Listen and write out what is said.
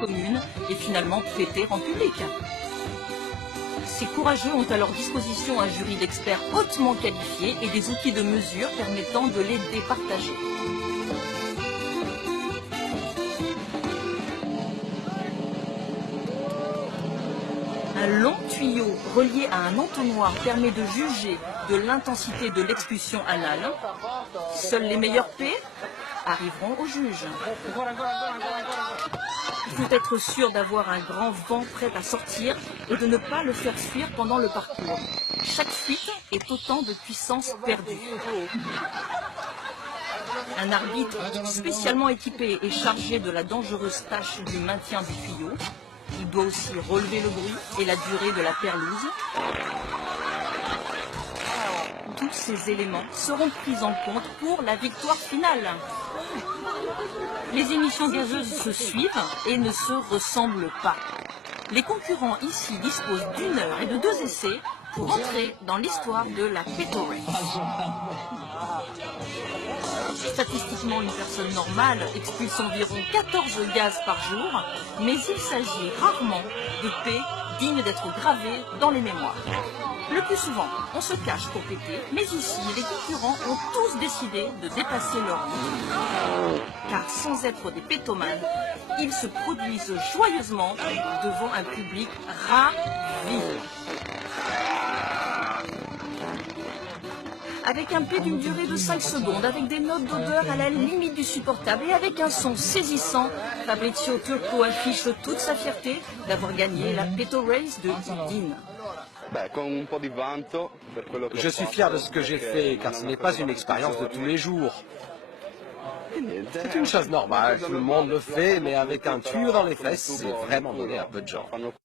commune et finalement péter en public. Ces courageux ont à leur disposition un jury d'experts hautement qualifiés et des outils de mesure permettant de les départager. Un long tuyau relié à un entonnoir permet de juger de l'intensité de l'expulsion anale. Seuls les meilleurs P arriveront au juge. Il faut être sûr d'avoir un grand vent prêt à sortir et de ne pas le faire fuir pendant le parcours. Chaque fuite est autant de puissance perdue. Un arbitre spécialement équipé est chargé de la dangereuse tâche du maintien du tuyau. Il doit aussi relever le bruit et la durée de la perlouse. Tous ces éléments seront pris en compte pour la victoire finale. Les émissions gazeuses se suivent et ne se ressemblent pas. Les concurrents ici disposent d'1 heure et de 2 essais pour entrer dans l'histoire de la Peto Race. Statistiquement, une personne normale expulse environ 14 gaz par jour, mais il s'agit rarement de P dignes d'être gravés dans les mémoires. Le plus souvent, on se cache pour péter, mais ici, les concurrents ont tous décidé de dépasser leur limite. Car sans être des pétomanes, ils se produisent joyeusement devant un public ravi. Avec un P d'une durée de 5 secondes, avec des notes d'odeur à la limite du supportable et avec un son saisissant, Fabrizio Turco affiche toute sa fierté d'avoir gagné la Peto Race de Udine. Je suis fier de ce que j'ai fait, car ce n'est pas une expérience de tous les jours. C'est une chose normale, tout le monde le fait, mais avec un tuyau dans les fesses, c'est vraiment donné à peu de gens.